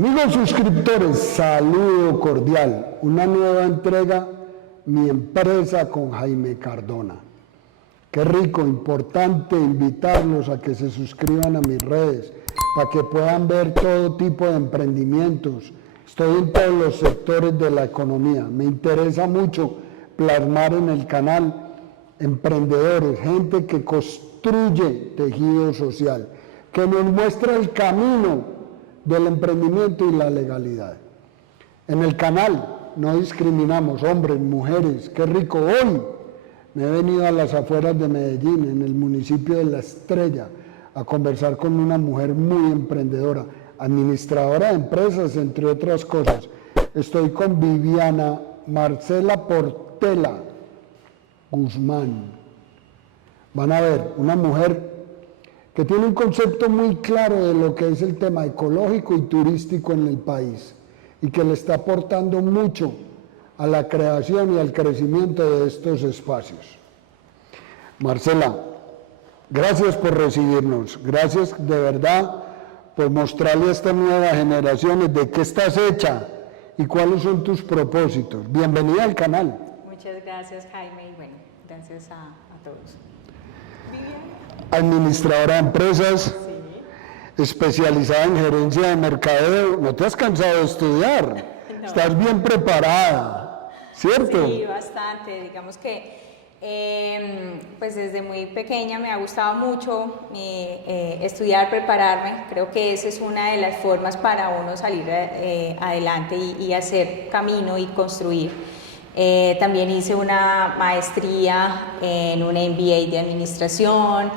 Amigos suscriptores, saludo cordial. Una nueva entrega, Mi Empresa con Jaime Cardona. Qué rico, importante invitarlos a que se suscriban a mis redes para que puedan ver todo tipo de emprendimientos. Estoy en todos los sectores de la economía. Me interesa mucho plasmar en el canal emprendedores, gente que construye tejido social, que nos muestra el camino del emprendimiento y la legalidad. En el canal no discriminamos hombres, mujeres. Qué rico. Hoy me he venido a las afueras de Medellín, en el municipio de La Estrella, a conversar con una mujer muy emprendedora, administradora de empresas, entre otras cosas. Estoy con Viviana Marcela Portela Guzmán. Van a ver, una mujer que tiene un concepto muy claro de lo que es el tema ecológico y turístico en el país y que le está aportando mucho a la creación y al crecimiento de estos espacios. Marcela, gracias por recibirnos, gracias de verdad por mostrarle a estas nuevas generaciones de qué estás hecha y cuáles son tus propósitos. Bienvenida al canal. Muchas gracias, Jaime, y bueno, gracias a todos. Administradora de empresas, sí, especializada en gerencia de mercadeo. No te has cansado de estudiar, no. Estás bien preparada, ¿cierto? Sí, bastante. Digamos que pues desde muy pequeña me ha gustado mucho estudiar, prepararme. Creo que esa es una de las formas para uno salir adelante y hacer camino y construir. También hice una maestría en un MBA de administración.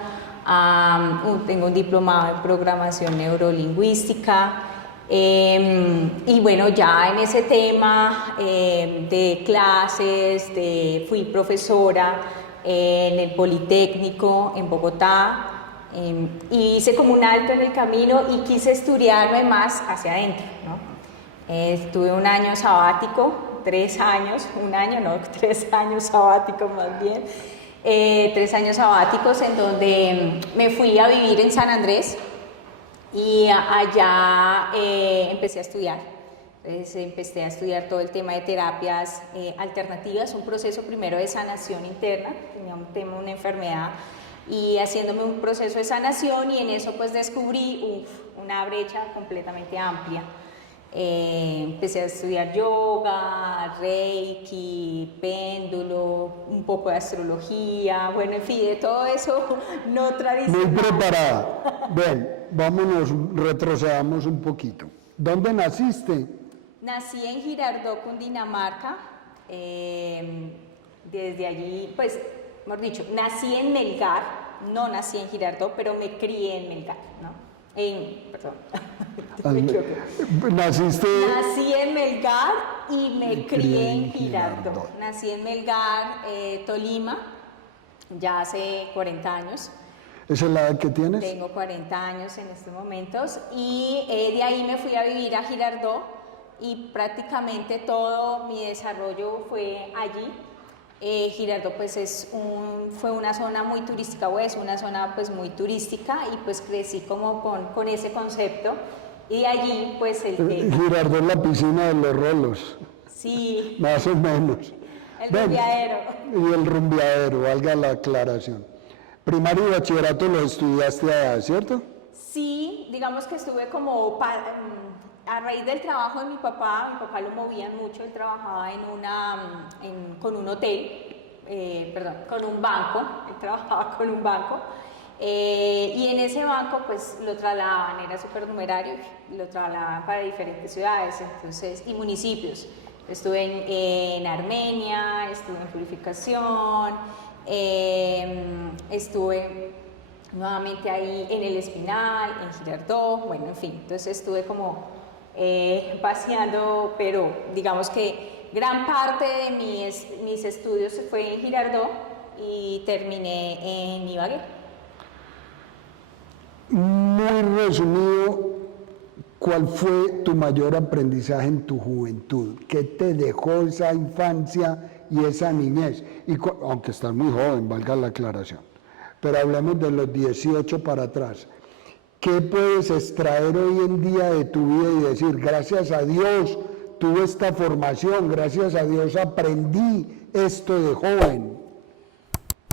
Tengo un diplomado en programación neurolingüística y bueno, ya en ese tema de clases, fui profesora en el Politécnico en Bogotá y hice como un alto en el camino y quise estudiarme más hacia adentro, ¿no? Estuve un año sabático, 3 años, un año no, 3 años sabáticos más bien. 3 años sabáticos en donde me fui a vivir en San Andrés y allá empecé a estudiar. Entonces empecé a estudiar todo el tema de terapias alternativas, un proceso primero de sanación interna, tenía un tema, una enfermedad, y haciéndome un proceso de sanación y en eso pues descubrí una brecha completamente amplia. Empecé a estudiar yoga, reiki, péndulo, un poco de astrología, bueno, en fin, de todo eso no tradicional. Muy preparada. Ven, vámonos, retrocedamos un poquito. ¿Dónde naciste? Nací en Girardot, Cundinamarca. Desde allí, pues, mejor dicho, nací en Melgar, no nací en Girardot, pero me crié en Melgar, ¿no? Perdón, me equivoqué. Nací en Melgar y me crié en Girardot. Nací en Melgar, Tolima, ya hace 40 años. ¿Esa es la edad que tienes? Tengo 40 años en estos momentos y de ahí me fui a vivir a Girardot y prácticamente todo mi desarrollo fue allí. Girardot pues fue una zona muy turística, o es una zona pues muy turística y pues crecí como con ese concepto y de allí pues el tema. Girardot es la piscina de los rolos. Sí. Más o menos. El rumbeadero. Y el rumbeadero, valga la aclaración. Primario y bachillerato lo estudiaste allá, ¿cierto? Sí, digamos que estuve como a raíz del trabajo de mi papá lo movían mucho, él trabajaba con un hotel, con un banco, él trabajaba con un banco, y en ese banco pues lo trasladaban, era supernumerario, lo trasladaban para diferentes ciudades y municipios. Estuve en Armenia, estuve en Purificación, estuve nuevamente ahí en El Espinal, en Girardot, bueno, en fin, entonces estuve como paseando, pero digamos que gran parte de mis estudios fue en Girardot y terminé en Ibagué. Muy resumido, ¿cuál fue tu mayor aprendizaje en tu juventud? ¿Qué te dejó esa infancia y esa niñez? Aunque estás muy joven, valga la aclaración, pero hablemos de los 18 para atrás. ¿qué puedes extraer hoy en día de tu vida y decir, gracias a Dios tuve esta formación, gracias a Dios aprendí esto de joven?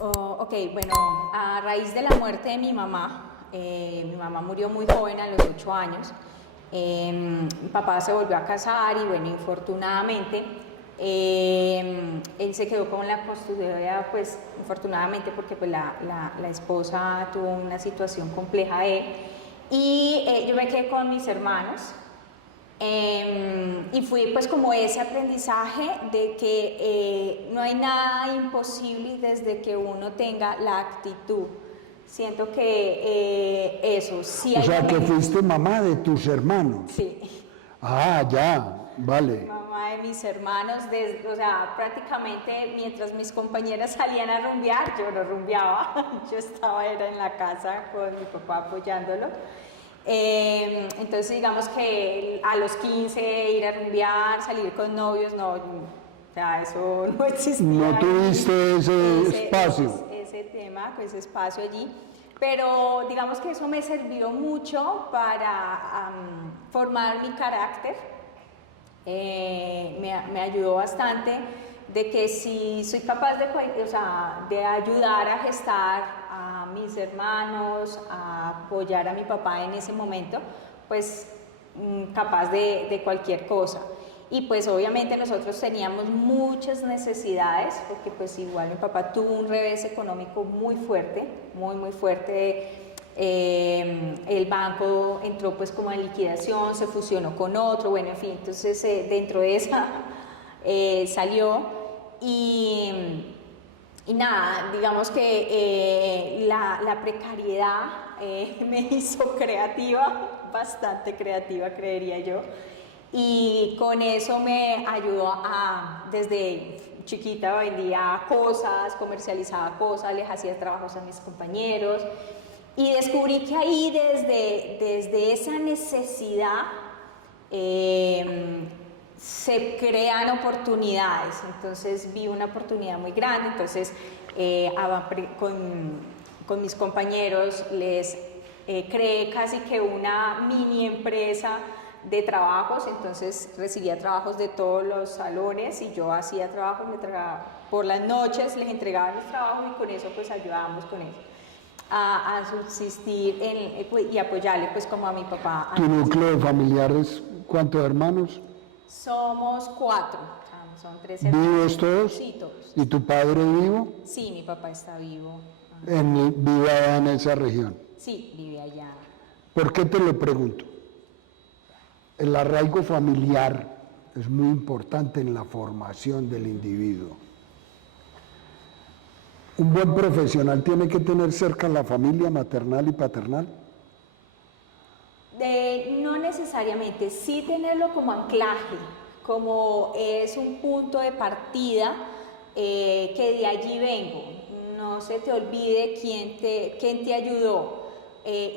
Ok, bueno, a raíz de la muerte de mi mamá murió muy joven a los 8 años. Mi papá se volvió a casar y bueno, infortunadamente, él se quedó con la custodia, pues infortunadamente porque pues la esposa tuvo una situación compleja de él y yo me quedé con mis hermanos. Y fui pues como ese aprendizaje de que no hay nada imposible desde que uno tenga la actitud. Siento que eso, sí hay O sea, que momentos. fuiste mamá de tus hermanos. Sí, Ah, ya, vale. mamá de mis hermanos, o sea, prácticamente mientras mis compañeras salían a rumbear, yo no rumbeaba, yo era en la casa con mi papá apoyándolo. Entonces digamos que a los 15 ir a rumbear, salir con novios, no, o sea, eso no existía. No tuviste ese espacio. Ese tema, pues ese espacio allí. Pero digamos que eso me sirvió mucho para formar mi carácter. Me ayudó bastante de que si soy capaz de ayudar a gestar a mis hermanos, a apoyar a mi papá en ese momento, pues capaz de cualquier cosa. Y pues obviamente nosotros teníamos muchas necesidades, porque pues igual mi papá tuvo un revés económico muy fuerte, muy fuerte. El banco entró pues como en liquidación, se fusionó con otro, bueno, en fin, entonces dentro de esa salió y nada, digamos que la precariedad me hizo creativa, bastante creativa creería yo, y con eso me ayudó desde chiquita vendía cosas, comercializaba cosas, les hacía trabajos a mis compañeros y descubrí que ahí desde esa necesidad se crean oportunidades. Entonces vi una oportunidad muy grande, entonces con mis compañeros les creé casi que una mini empresa de trabajos, entonces recibía trabajos de todos los salones y yo hacía trabajos, por las noches les entregaba los trabajos y con eso pues ayudábamos con eso a subsistir y apoyarle pues como a mi papá. ¿Tu núcleo de familiares, cuántos hermanos? Somos 4, son 3 hermanos. ¿Vivos todos? Sí, todos. ¿Y tu padre vivo? Sí, mi papá está vivo. Vive allá en esa región. Sí, vive allá. ¿Por qué te lo pregunto? El arraigo familiar es muy importante en la formación del individuo. Un buen profesional tiene que tener cerca la familia maternal y paternal. No necesariamente, sí tenerlo como anclaje, como es un punto de partida, que de allí vengo. No se te olvide quién te ayudó.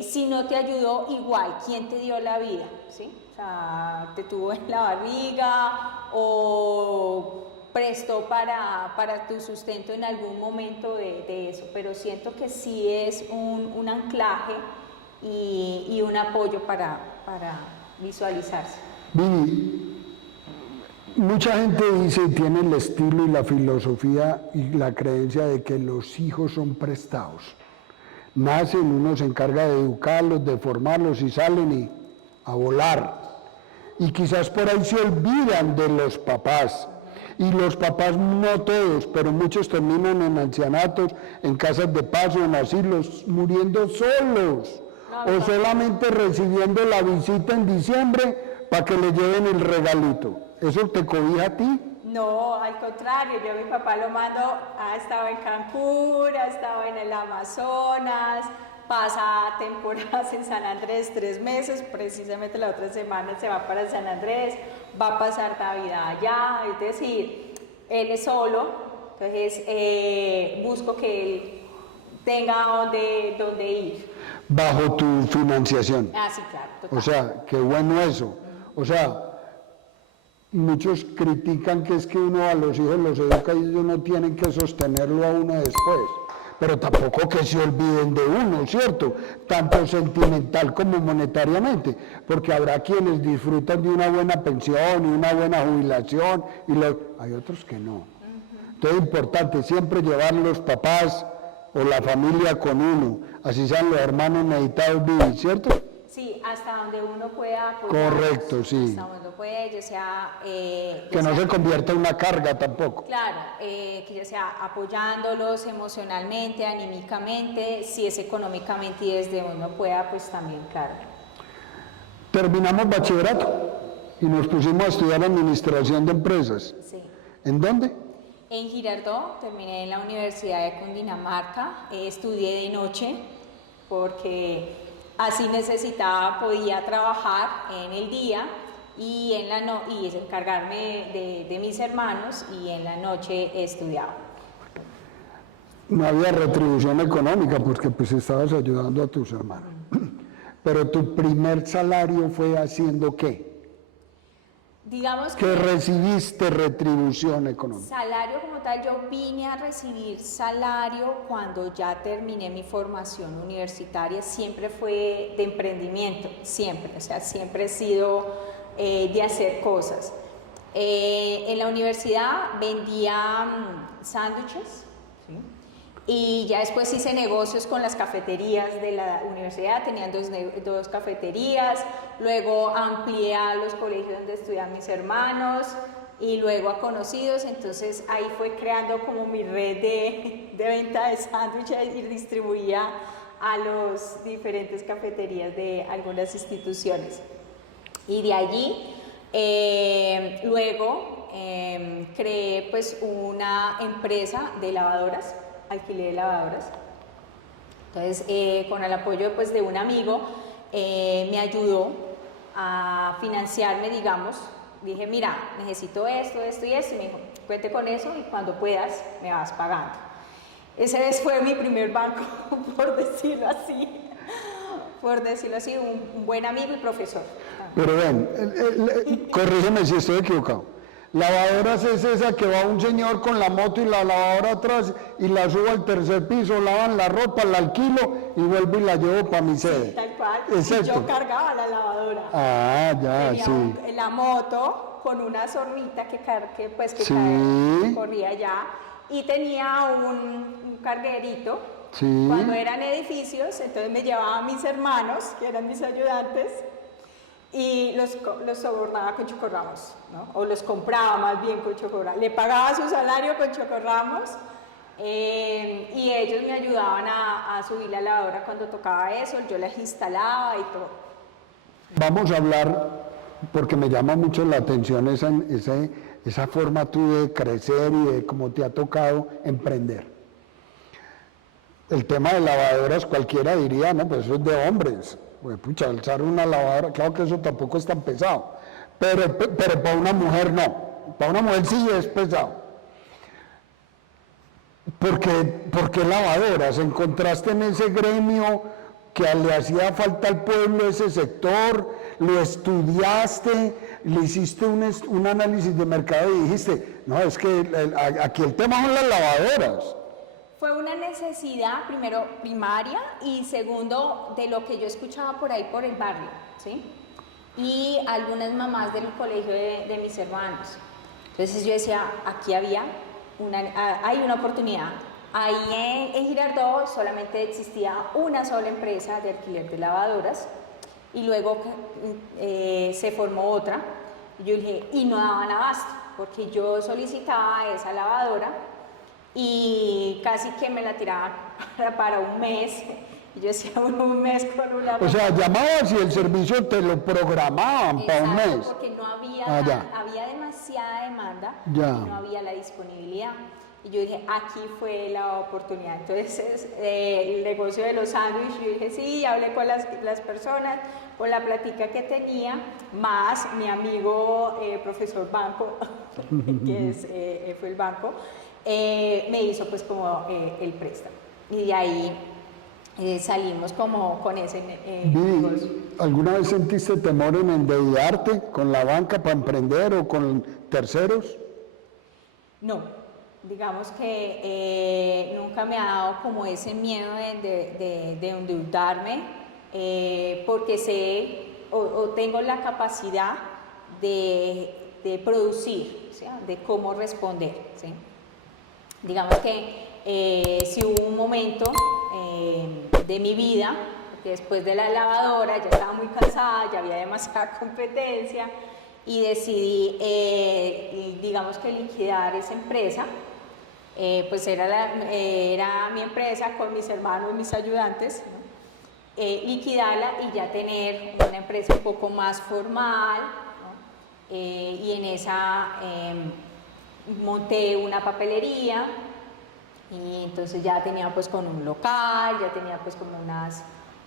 Si no te ayudó, igual, quién te dio la vida, ¿sí? O sea, te tuvo en la barriga o prestó para tu sustento en algún momento de eso, pero siento que sí es un anclaje y un apoyo para visualizarse. Vivi, mucha gente dice y tiene el estilo y la filosofía y la creencia de que los hijos son prestados. Nacen, uno se encarga de educarlos, de formarlos y salen a volar. Y quizás por ahí se olvidan de los papás. Y los papás, no todos, pero muchos terminan en ancianatos, en casas de paso, en asilos, muriendo solos. O solamente recibiendo la visita en diciembre para que le lleven el regalito. ¿Eso te cobija a ti? No, al contrario, yo a mi papá lo mando, ha estado en Cancún, ha estado en el Amazonas, pasa temporadas en San Andrés, 3 meses, precisamente la otra semana se va para San Andrés, va a pasar Navidad allá, es decir, él es solo, entonces busco que él tenga donde ir. Bajo tu financiación. Ah, sí, claro, total. O sea, qué bueno eso. O sea, muchos critican que es que uno a los hijos los educa y ellos no tienen que sostenerlo a uno después. pero tampoco que se olviden de uno, ¿cierto? Tanto sentimental como monetariamente, porque habrá quienes disfrutan de una buena pensión y una buena jubilación, y hay otros que no. Entonces es importante siempre llevar los papás o la familia con uno, así sean los hermanos necesitados vivir, ¿cierto? Sí, hasta donde uno pueda apoyarlos. Correcto, sí. Hasta donde uno puede, ya sea... que no se convierta en una carga tampoco. Claro, que ya sea apoyándolos emocionalmente, anímicamente, si es económicamente y desde uno pueda, pues también, claro. Terminamos bachillerato y nos pusimos a estudiar administración de empresas. Sí. ¿En dónde? En Girardot, terminé en la Universidad de Cundinamarca, estudié de noche porque así podía trabajar en el día y encargarme de mis hermanos, y en la noche estudiaba. No había retribución económica porque pues estabas ayudando a tus hermanos. Pero tu primer salario fue haciendo ¿qué? Digamos que recibiste retribución económica. Salario como tal, yo vine a recibir salario cuando ya terminé mi formación universitaria, siempre fue de emprendimiento, siempre, o sea, siempre he sido de hacer cosas. En la universidad vendía sándwiches, ¿sí? Y ya después hice negocios con las cafeterías de la universidad, tenían dos cafeterías, luego amplié a los colegios donde estudian mis hermanos y luego a conocidos, entonces ahí fue creando como mi red de venta de sándwiches y distribuía a las diferentes cafeterías de algunas instituciones. Y de allí luego creé pues una empresa de lavadoras, alquilé de lavadoras. Entonces, con el apoyo pues, de un amigo, me ayudó a financiarme, digamos. Dije, mira, necesito esto, esto y esto. Y me dijo, cuente con eso y cuando puedas me vas pagando. Ese fue mi primer banco, por decirlo así. Un buen amigo y profesor. Pero ven, corrígeme si estoy equivocado. Lavadoras es esa que va un señor con la moto y la lavadora atrás y la subo al tercer piso, lavan la ropa, la alquilo y vuelvo y la llevo para mi sede. Sí, tal cual. Exacto. Y yo cargaba la lavadora. Ah, ya, tenía sí. La moto con una sornita que sí. corría allá, y tenía un carguerito. Sí. Cuando eran edificios, entonces me llevaba a mis hermanos, que eran mis ayudantes, y los sobornaba con chocorramos, ¿no? O los compraba más bien con chocorramos. Le pagaba su salario con chocorramos, y ellos me ayudaban a subir la lavadora cuando tocaba eso, yo las instalaba y todo. Vamos a hablar, porque me llama mucho la atención esa forma tú de crecer y de cómo te ha tocado emprender. El tema de lavadoras, cualquiera diría, no, pues eso es de hombres. Pues pucha, alzar una lavadora, claro que eso tampoco es tan pesado. Pero para una mujer no. Para una mujer sí es pesado. ¿Por qué lavadoras? ¿Encontraste en ese gremio que le hacía falta al pueblo ese sector? ¿Lo estudiaste? ¿Le hiciste un análisis de mercado y dijiste, no, es que aquí el tema son las lavadoras? Fue una necesidad, primero, primaria, y segundo, de lo que yo escuchaba por ahí por el barrio, ¿sí? Y algunas mamás del colegio de mis hermanos. Entonces yo decía, aquí hay una oportunidad. Ahí en Girardot solamente existía una sola empresa de alquiler de lavadoras, y luego se formó otra. Y yo dije, y no daban abasto, porque yo solicitaba esa lavadora y casi que me la tiraban para un mes. Y yo decía, un mes con una... O sea, llamabas y el servicio te lo programaban para un mes. Porque no había, había demasiada demanda y no había la disponibilidad. Y yo dije, aquí fue la oportunidad. Entonces, el negocio de los sándwiches, yo dije, sí, hablé con las personas, con la plática que tenía, más mi amigo profesor banco, que fue el banco, me hizo pues como el préstamo. Y de ahí salimos como con ese negocio. ¿Alguna vez sentiste temor en endeudarte con la banca para emprender o con terceros? No. digamos que nunca me ha dado como ese miedo de endeudarme, porque sé o tengo la capacidad de producir, ¿sí? De cómo responder, ¿sí? Digamos que si hubo un momento de mi vida, que después de la lavadora ya estaba muy cansada, ya había demasiada competencia y decidí, digamos que liquidar esa empresa. Pues era mi empresa con mis hermanos, mis ayudantes, ¿no? Liquidarla y ya tener una empresa un poco más formal, ¿no? Y en esa monté una papelería y entonces ya tenía pues con un local, ya tenía pues como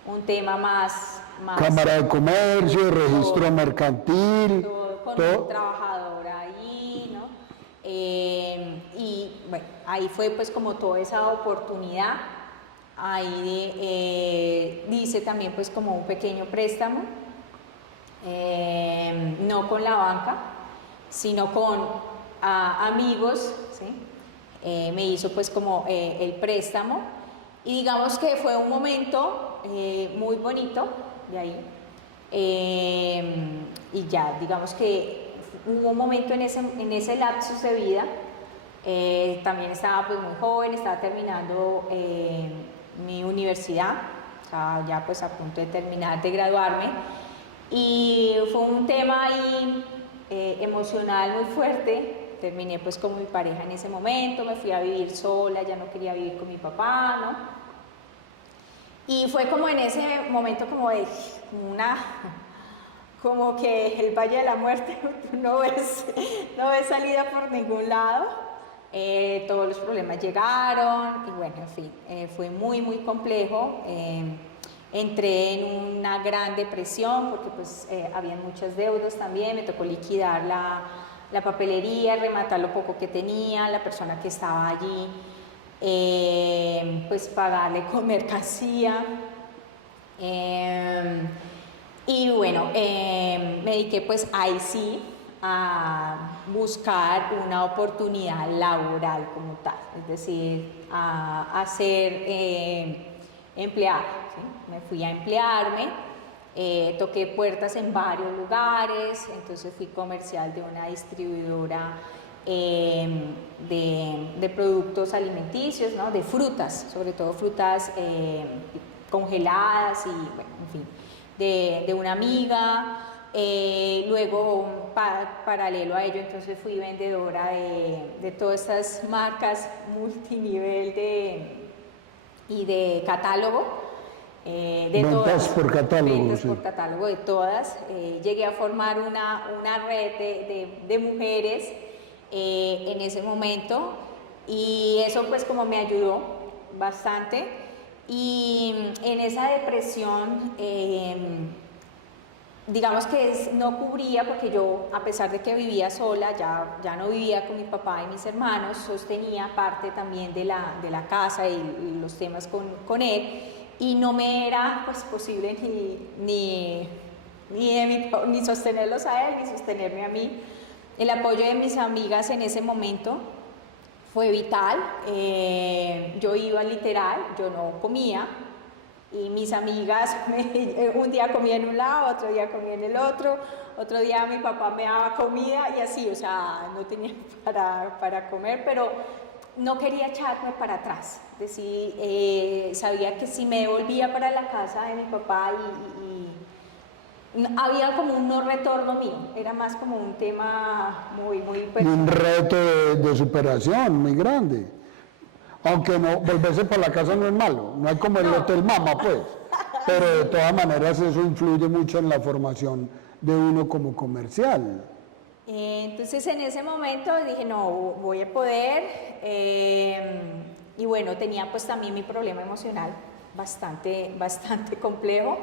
un tema más Cámara de Comercio, registro todo, mercantil, todo con todo. un trabajador ahí, ¿no? Y bueno, ahí fue pues como toda esa oportunidad. Ahí hice también pues como un pequeño préstamo, no con la banca, sino con amigos, ¿sí? Me hizo pues como el préstamo y digamos que fue un momento muy bonito de ahí. Y ya, digamos que hubo un momento en ese lapsus de vida, también estaba pues muy joven, estaba terminando mi universidad, o sea, ya pues a punto de terminar de graduarme, y fue un tema ahí emocional muy fuerte. Terminé pues con mi pareja en ese momento, me fui a vivir sola, ya no quería vivir con mi papá, ¿no? Y fue como en ese momento como que el Valle de la Muerte, no ves salida por ningún lado. Todos los problemas llegaron y bueno, en fin, fue muy muy complejo. Entré en una gran depresión porque pues había muchas deudas también, me tocó liquidar la papelería, rematar lo poco que tenía, la persona que estaba allí, pues pagarle con mercancía. Y bueno, me dediqué pues ahí sí a buscar una oportunidad laboral como tal, es decir, a ser empleada, ¿sí? Me fui a emplearme, toqué puertas en varios lugares, entonces fui comercial de una distribuidora de productos alimenticios, ¿no? De frutas, sobre todo frutas congeladas y bueno, en fin, de una amiga. Luego, paralelo a ello, entonces fui vendedora de todas estas marcas multinivel y de catálogo. De Ventas todas, por catálogo. ventas Sí. por catálogo de todas. Llegué a formar una red de mujeres en ese momento y eso pues como me ayudó bastante. Y en esa depresión, digamos que no cubría, porque yo, a pesar de que vivía sola, ya no vivía con mi papá y mis hermanos, sostenía parte también de la casa y los temas con él, y no me era pues posible ni sostenerlos a él, ni sostenerme a mí. El apoyo de mis amigas en ese momento fue vital. Yo iba literal, yo no comía, y mis amigas un día comía en un lado, otro día comía en el otro día mi papá me daba comida y así, o sea, no tenía para comer, pero no quería echarme para atrás. Es decir, sabía que si me volvía para la casa de mi papá había como un no retorno mío, era más como un tema muy personal. Y un reto de superación muy grande. Aunque no, volverse para la casa no es malo, no hay como el Hotel Mama, pues. Pero de todas maneras eso influye mucho en la formación de uno como comercial. Entonces en ese momento dije, no, voy a poder. Y bueno, tenía pues también mi problema emocional bastante complejo.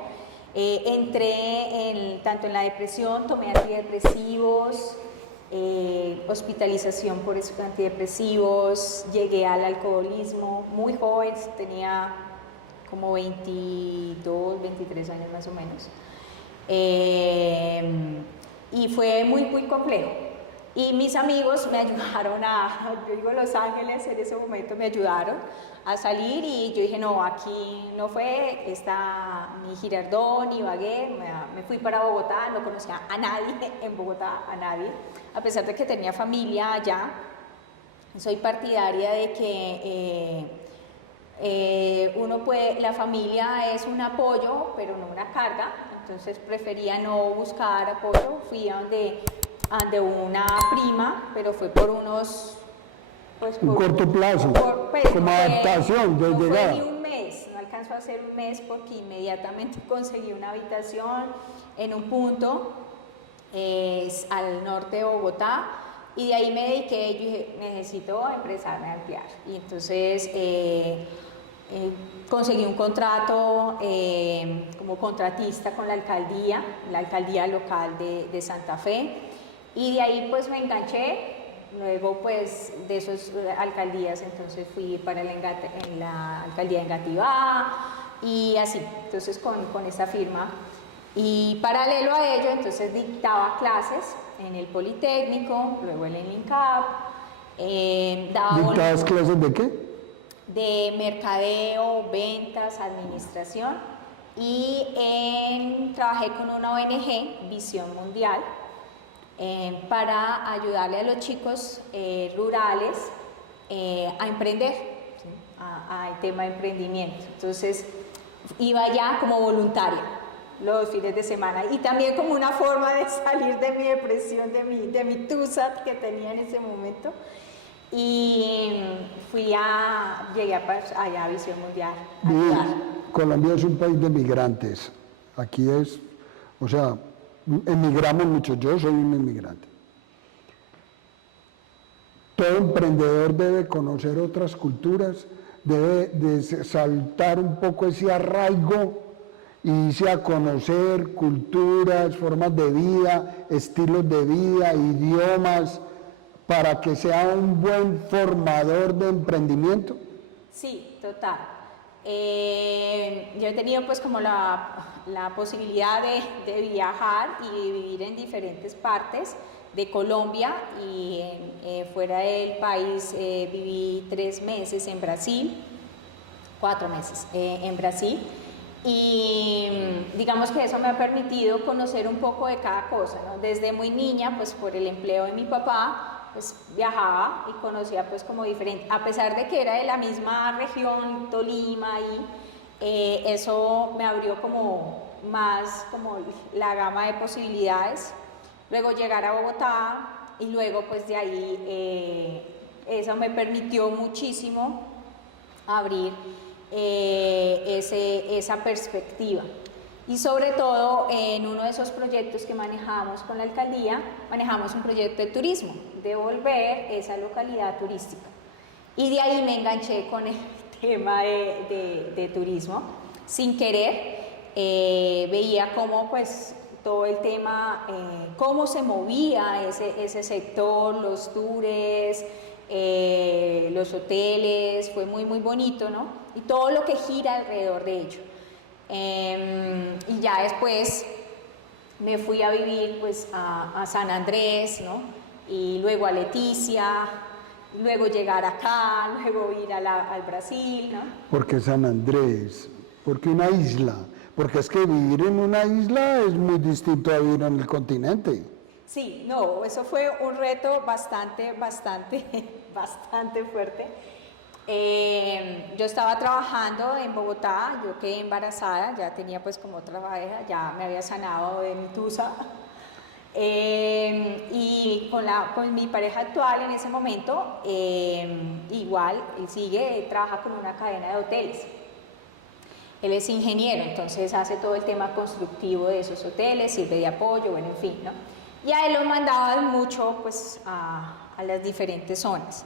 Entré tanto en la depresión, tomé antidepresivos, hospitalización por esos antidepresivos, llegué al alcoholismo muy joven, tenía como 22, 23 años más o menos. Y fue muy complejo. Y mis amigos me ayudaron yo digo Los Ángeles, en ese momento me ayudaron a salir y yo dije, no, aquí no fue, está ni Girardot ni Ibagué, me fui para Bogotá, no conocía a nadie en Bogotá, a nadie, a pesar de que tenía familia allá. Soy partidaria de que la familia es un apoyo, pero no una carga, entonces prefería no buscar apoyo, fui a donde una prima, pero fue por unos... Pues un corto plazo, como adaptación de llegada. No fue ni un mes, no alcanzó a ser un mes porque inmediatamente conseguí una habitación en un punto al norte de Bogotá y de ahí me dediqué, yo dije, necesito empezarme a emplear. Y entonces conseguí un contrato como contratista con la alcaldía local de Santa Fe, y de ahí pues me enganché. Luego pues de esas alcaldías entonces fui para la alcaldía de Engativá y así, entonces con esta firma. Y paralelo a ello entonces dictaba clases en el Politécnico, luego en el INCAP. ¿Dictabas clases de qué? De mercadeo, ventas, administración, y trabajé con una ONG, Visión Mundial, para ayudarle a los chicos rurales a emprender, ¿sí? Al tema de emprendimiento. Entonces iba ya como voluntaria los fines de semana y también como una forma de salir de mi depresión, de mi tusa que tenía en ese momento, y llegué allá a Visión Mundial a ayudar. Colombia es un país de migrantes, aquí es, o sea, emigramos mucho, yo soy un inmigrante. Todo emprendedor debe conocer otras culturas, debe de saltar un poco ese arraigo y irse a conocer culturas, formas de vida, estilos de vida, idiomas, para que sea un buen formador de emprendimiento. Sí, total. Yo he tenido pues como la posibilidad de viajar y vivir en diferentes partes de Colombia, y fuera del país viví 3 meses en Brasil, 4 meses en Brasil, y digamos que eso me ha permitido conocer un poco de cada cosa, ¿no? Desde muy niña, pues por el empleo de mi papá, pues viajaba y conocía pues como diferente, a pesar de que era de la misma región, Tolima, y eso me abrió como más como la gama de posibilidades. Luego llegar a Bogotá y luego pues de ahí eso me permitió muchísimo abrir esa perspectiva. Y sobre todo en uno de esos proyectos que manejamos con la alcaldía, manejamos un proyecto de turismo, de volver esa localidad turística. Y de ahí me enganché con el tema de turismo. Sin querer, veía cómo pues todo el tema, cómo se movía ese sector, los tours, los hoteles, fue muy muy bonito, ¿no? Y todo lo que gira alrededor de ello. Y ya después me fui a vivir pues a San Andrés, ¿no? Y luego a Leticia, luego llegar acá, luego ir al Brasil, ¿no? ¿Por qué San Andrés? ¿Por qué una isla? Porque es que vivir en una isla es muy distinto a vivir en el continente. Sí, no, eso fue un reto bastante fuerte. Yo estaba trabajando en Bogotá, yo quedé embarazada, ya tenía pues como otra pareja, ya me había sanado de mi tusa, y con mi pareja actual en ese momento, igual, él trabaja con una cadena de hoteles. Él es ingeniero, entonces hace todo el tema constructivo de esos hoteles, sirve de apoyo, bueno, en fin, ¿no? Y a él lo mandaban mucho pues a las diferentes zonas.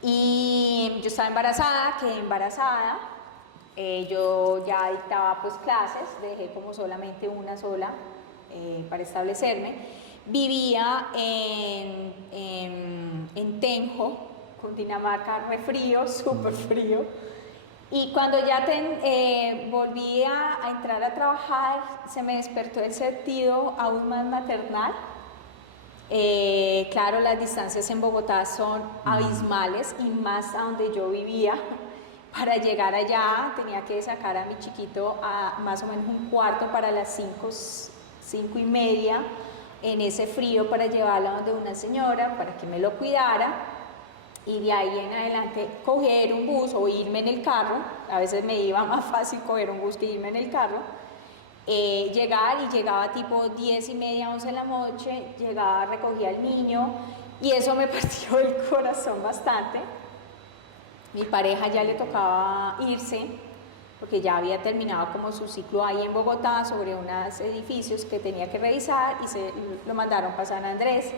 Y yo estaba embarazada, quedé embarazada, yo ya dictaba pues clases, dejé como solamente una sola para establecerme. Vivía en Tenjo, Cundinamarca, re frío, súper frío. Y cuando ya volví a entrar a trabajar, se me despertó el sentido aún más maternal. Claro, las distancias en Bogotá son abismales y más a donde yo vivía. Para llegar allá tenía que sacar a mi chiquito a más o menos un cuarto para las 5:30 en ese frío para llevarlo a donde una señora para que me lo cuidara y de ahí en adelante coger un bus o irme en el carro. A veces me iba más fácil coger un bus que irme en el carro. Llegar y llegaba tipo 10:30, 11 de la noche, llegaba, recogía al niño y eso me partió el corazón bastante. Mi pareja ya le tocaba irse porque ya había terminado como su ciclo ahí en Bogotá sobre unos edificios que tenía que revisar y lo mandaron para San Andrés.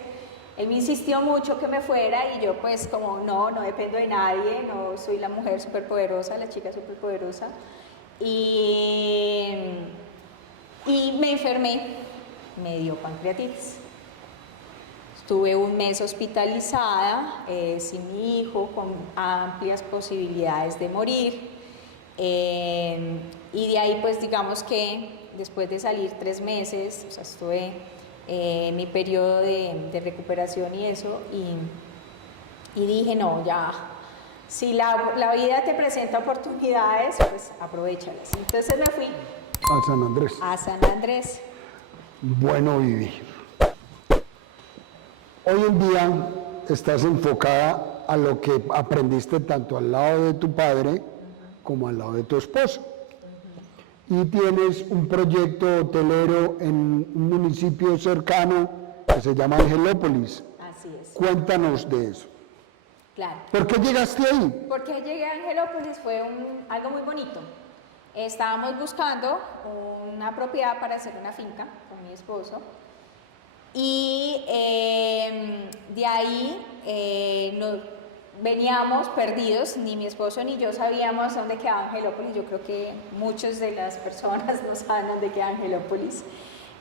Él me insistió mucho que me fuera y yo pues como no dependo de nadie, no soy la mujer superpoderosa, la chica superpoderosa. Y me enfermé, me dio pancreatitis. Estuve un mes hospitalizada, sin mi hijo, con amplias posibilidades de morir. Y de ahí pues digamos que después de salir 3 meses, o sea, estuve en mi periodo de recuperación y eso, y dije no, ya, si la vida te presenta oportunidades, pues aprovéchalas. Entonces me fui A San Andrés. a San Andrés. Bueno, Vivi. Hoy en día estás enfocada a lo que aprendiste tanto al lado de tu padre como al lado de tu esposo. Y tienes un proyecto hotelero en un municipio cercano que se llama Angelópolis. Así es. Cuéntanos de eso. Claro. ¿Por qué llegaste ahí? Porque llegué a Angelópolis fue algo muy bonito. Estábamos buscando una propiedad para hacer una finca con mi esposo y de ahí veníamos perdidos, ni mi esposo ni yo sabíamos dónde quedaba Angelópolis. Yo creo que muchas de las personas no saben dónde queda Angelópolis.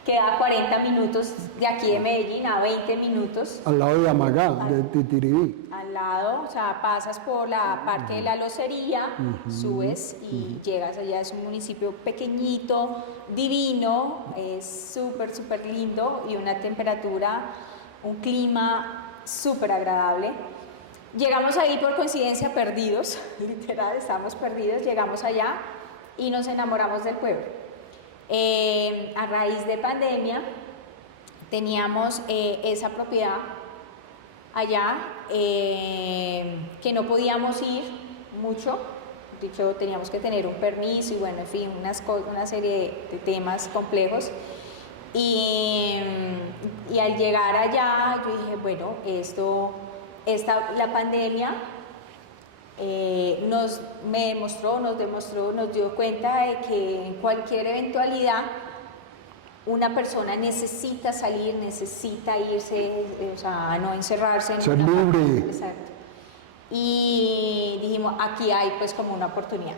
Queda a 40 minutos de aquí de Medellín, a 20 minutos. Al lado de Amagá, de Titiribí. Al lado, o sea, pasas por la parte de la Locería, subes y llegas allá. Es un municipio pequeñito, divino, es súper, súper lindo y una temperatura, un clima súper agradable. Llegamos ahí por coincidencia perdidos, literal, estábamos perdidos, llegamos allá y nos enamoramos del pueblo. A raíz de pandemia teníamos esa propiedad allá que no podíamos ir mucho, de hecho teníamos que tener un permiso y bueno, en fin, una serie de temas complejos. Y al llegar allá yo dije, bueno, la pandemia nos dio cuenta de que en cualquier eventualidad una persona necesita salir, necesita irse, o sea, no encerrarse en Ser una libre. Exacto. Y dijimos, aquí hay pues como una oportunidad.